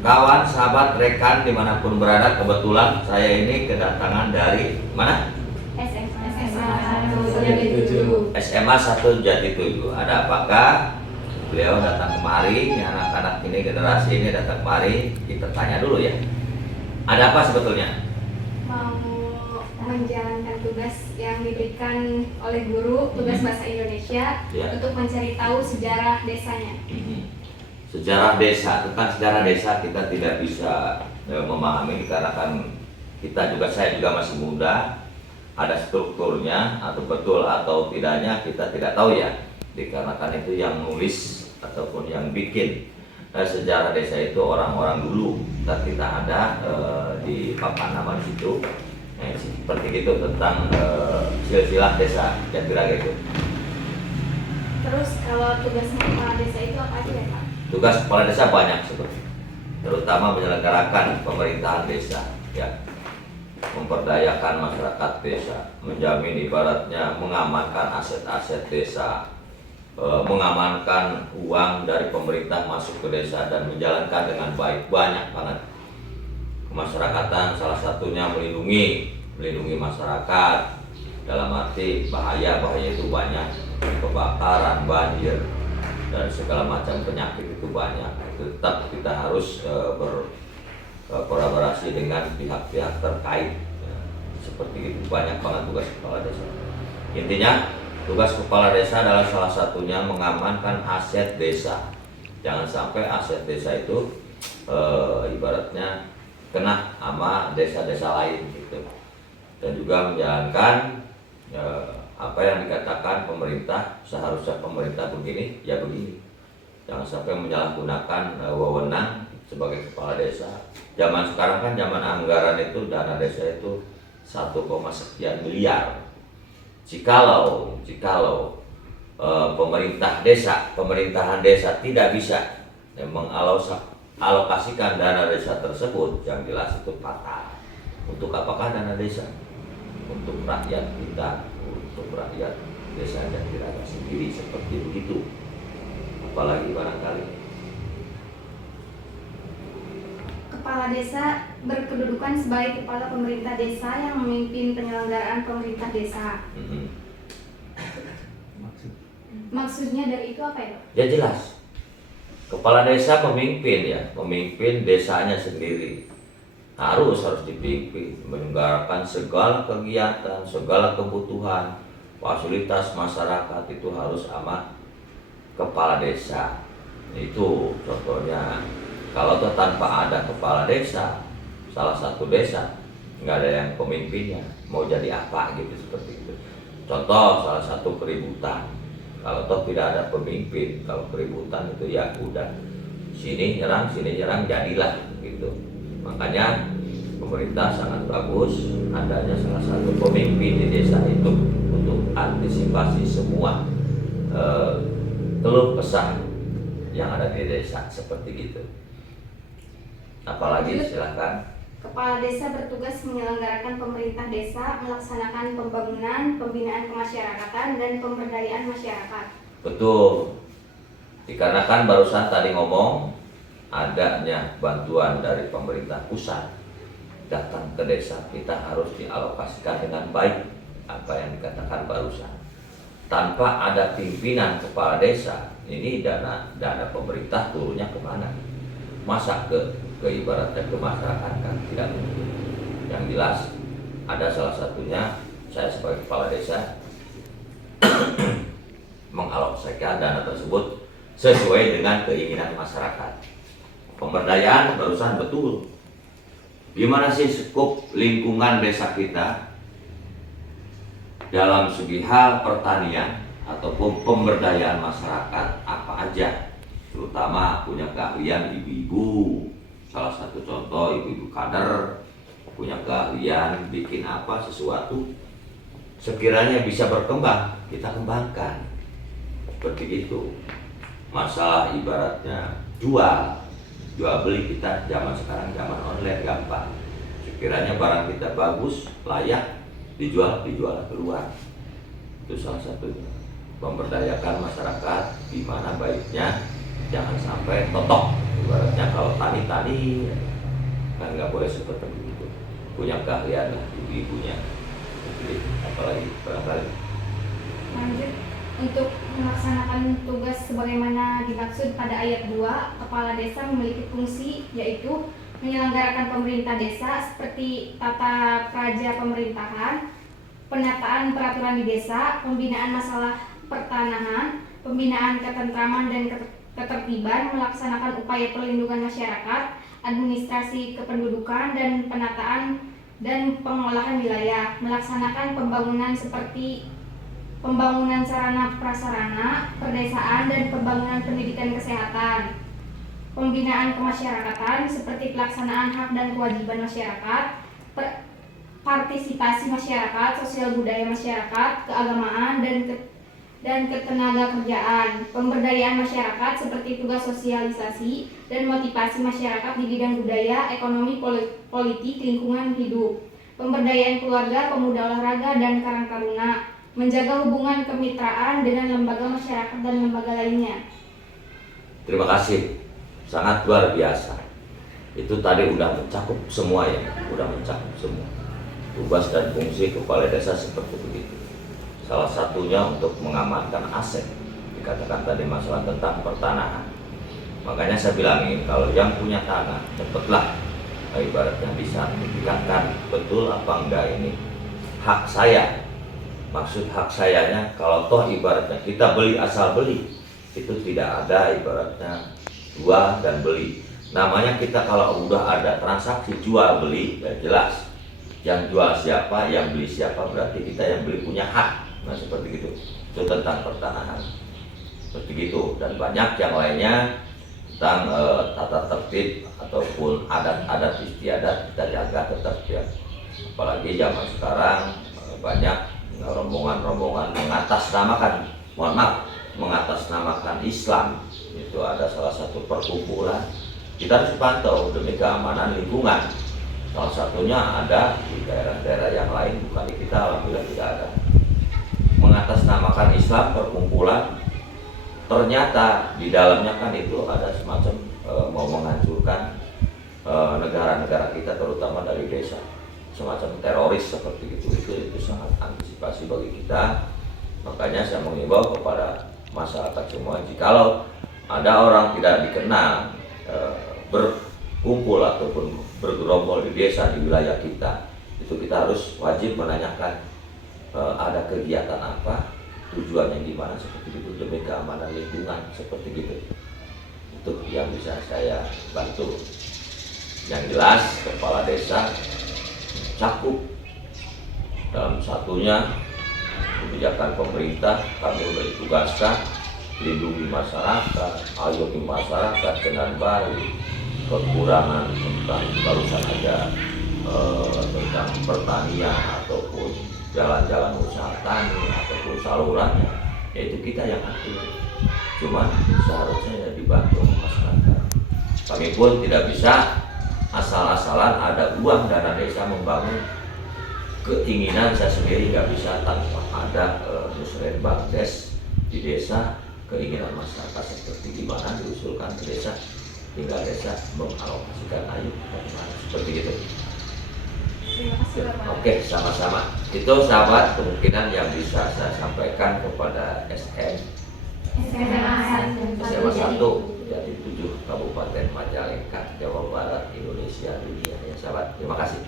kawan, sahabat, rekan dimanapun berada, kebetulan saya ini kedatangan dari mana? SMA 1 Jatitujuh. Ada apakah beliau datang kemari? Ini anak-anak ini, generasi ini datang kemari. Kita tanya dulu ya. Ada apa sebetulnya? Mau menjalankan tugas yang diberikan oleh guru, tugas bahasa Indonesia, untuk mencari tahu sejarah desanya. Sejarah desa, tentang sejarah desa kita tidak bisa memahami karena kan saya juga masih muda. Ada strukturnya atau betul atau tidaknya kita tidak tahu ya, dikarenakan itu yang nulis ataupun yang bikin sejarah desa itu orang-orang dulu, dan kita ada di papan nama di situ seperti itu tentang silsilah desa Jatiraga itu. Terus kalau tugas kepala desa itu apa aja ya Pak? Tugas kepala desa banyak seperti, terutama menyelenggarakan pemerintahan desa, ya, memperdayakan masyarakat desa, menjamin ibaratnya mengamankan aset-aset desa, mengamankan uang dari pemerintah masuk ke desa dan menjalankan dengan baik. Banyak banget kemasyarakatan, salah satunya melindungi masyarakat dalam arti bahaya itu banyak, kebakaran, banjir, dan segala macam penyakit itu banyak. Tetap kita harus berkolaborasi dengan pihak-pihak terkait, seperti itu. Banyak banget tugas kepala desa. Intinya tugas kepala desa adalah salah satunya mengamankan aset desa. Jangan sampai aset desa itu ibaratnya kena sama desa-desa lain gitu. Dan juga menjalankan apa yang dikatakan pemerintah, seharusnya pemerintah begini ya begini. Jangan sampai menyalahgunakan wewenang sebagai kepala desa. Zaman sekarang kan zaman anggaran itu, dana desa itu 1, sekian miliar. Jikalau pemerintahan desa tidak bisa mengalokasikan dana desa tersebut, yang jelas itu fatal. Untuk apakah dana desa? Untuk rakyat kita, untuk rakyat desa Jatiraga sendiri, seperti begitu. Apalagi barangkali kepala desa berkedudukan sebagai kepala pemerintah desa yang memimpin penyelenggaraan pemerintah desa. Maksudnya dari itu apa ya Pak? Ya jelas, kepala desa memimpin desanya sendiri. harus dipimpin, menyelenggarakan segala kegiatan, segala kebutuhan, fasilitas masyarakat itu harus sama kepala desa. Itu contohnya. Kalau tanpa ada kepala desa, salah satu desa nggak ada yang pemimpinnya, mau jadi apa gitu, seperti itu. Contoh salah satu keributan, kalau toh tidak ada pemimpin, kalau keributan itu ya udah sini nyerang jadilah gitu. Makanya pemerintah sangat bagus adanya salah satu pemimpin di desa itu untuk antisipasi semua keluh kesah yang ada di desa, seperti gitu. Apalagi silakan. Kepala desa bertugas menyelenggarakan pemerintah desa, melaksanakan pembangunan, pembinaan kemasyarakatan, dan pemberdayaan masyarakat. Betul. Dikarenakan barusan tadi ngomong adanya bantuan dari pemerintah pusat datang ke desa, kita harus dialokasikan dengan baik apa yang dikatakan barusan. Tanpa ada pimpinan kepala desa, ini dana pemerintah turunnya kemana? Masa ke ibaratnya ke masyarakat, kan tidak mungkin. Yang jelas ada salah satunya saya sebagai kepala desa mengalokasikan dana tersebut sesuai dengan keinginan masyarakat. Pemberdayaan barusan betul. Gimana sih skup lingkungan desa kita dalam segi hal pertanian ataupun pemberdayaan masyarakat apa aja, terutama punya keahlian ibu-ibu. Salah satu contoh ibu-ibu kader punya keahlian bikin apa sesuatu, sekiranya bisa berkembang kita kembangkan, seperti itu. Masalah ibaratnya jual beli, kita zaman sekarang zaman online gampang. Sekiranya barang kita bagus, layak, dijual keluar. Itu salah satunya. Memberdayakan masyarakat, gimana baiknya jangan sampai totok ibaratnya kalau tani kan nggak boleh seperti itu, punya keahlian lah ibu-ibunya. Jadi, apalagi barangkali Lanjut, untuk melaksanakan tugas sebagaimana dimaksud pada ayat 2, kepala desa memiliki fungsi yaitu menyelenggarakan pemerintah desa seperti tata praja pemerintahan, penataan peraturan di desa, pembinaan masalah pertanahan, pembinaan ketentraman dan ketertiban, melaksanakan upaya perlindungan masyarakat, administrasi kependudukan dan penataan dan pengolahan wilayah, melaksanakan pembangunan seperti pembangunan sarana prasarana perdesaan dan pembangunan pendidikan kesehatan, pembinaan kemasyarakatan seperti pelaksanaan hak dan kewajiban masyarakat, partisipasi masyarakat, sosial budaya masyarakat, keagamaan dan ketenaga kerjaan, pemberdayaan masyarakat seperti tugas sosialisasi dan motivasi masyarakat di bidang budaya, ekonomi, politik, lingkungan hidup, pemberdayaan keluarga, pemuda olahraga dan karang taruna, menjaga hubungan kemitraan dengan lembaga masyarakat dan lembaga lainnya. terima kasih, sangat luar biasa. Itu tadi udah mencakup semua ya, udah mencakup semua tugas dan fungsi kepala desa seperti begitu. Salah satunya untuk mengamankan aset, dikatakan tadi masalah tentang pertanahan. Makanya saya bilangin kalau yang punya tanah cepatlah, ibaratnya bisa ditingkatkan betul apa enggak ini hak saya. Maksud hak sayanya kalau toh ibaratnya kita beli asal beli, itu tidak ada ibaratnya jual dan beli. Namanya kita kalau udah ada transaksi jual beli ya jelas, yang jual siapa, yang beli siapa, berarti kita yang beli punya hak. Nah seperti itu tentang pertanahan seperti itu, dan banyak yang lainnya tentang tata tertib ataupun adat-adat istiadat kita jaga tetap ya. Apalagi zaman sekarang banyak rombongan-rombongan mengatasnamakan Islam. Itu ada salah satu perkumpulan, kita harus pantau demi keamanan lingkungan. Salah satunya ada di daerah-daerah yang lain, bukan di kita, alhamdulillah tidak ada. Mengatasnamakan Islam perkumpulan, ternyata di dalamnya kan itu ada semacam mau menghancurkan negara-negara kita, terutama dari desa, semacam teroris seperti itu sangat antisipasi bagi kita. Makanya saya mengimbau kepada masyarakat semua, jikalau ada orang tidak dikenal berkumpul ataupun bergerombol di desa di wilayah kita, itu kita harus wajib menanyakan ada kegiatan apa, tujuannya gimana, seperti itu demi keamanan lingkungan seperti gitu. Itu yang bisa saya bantu. Yang jelas kepala desa cakup dalam satunya kebijakan pemerintah, kami sudah ditugaskan lindungi masyarakat, ayomi masyarakat dengan baik. Kekurangan tentang barusan ada tentang pertanian ataupun jalan-jalan usaha tani ataupun salurannya, yaitu kita yang atur. Cuman seharusnya ya dibantu masyarakat. Kami pun tidak bisa asal-asalan ada uang dana desa membangun. Keinginan saya sendiri nggak bisa tanpa ada musrenbang des di desa. Keinginan masyarakat seperti gimana diusulkan ke desa, tinggal desa mengalokasikan ayo seperti itu. Terima kasih Bapak. Oke, sama-sama. Itu sahabat kemungkinan yang bisa saya sampaikan kepada SMA 1 dari 7 Kabupaten Majalengka, Jawa Barat, Indonesia, dunia ya sahabat. Terima kasih.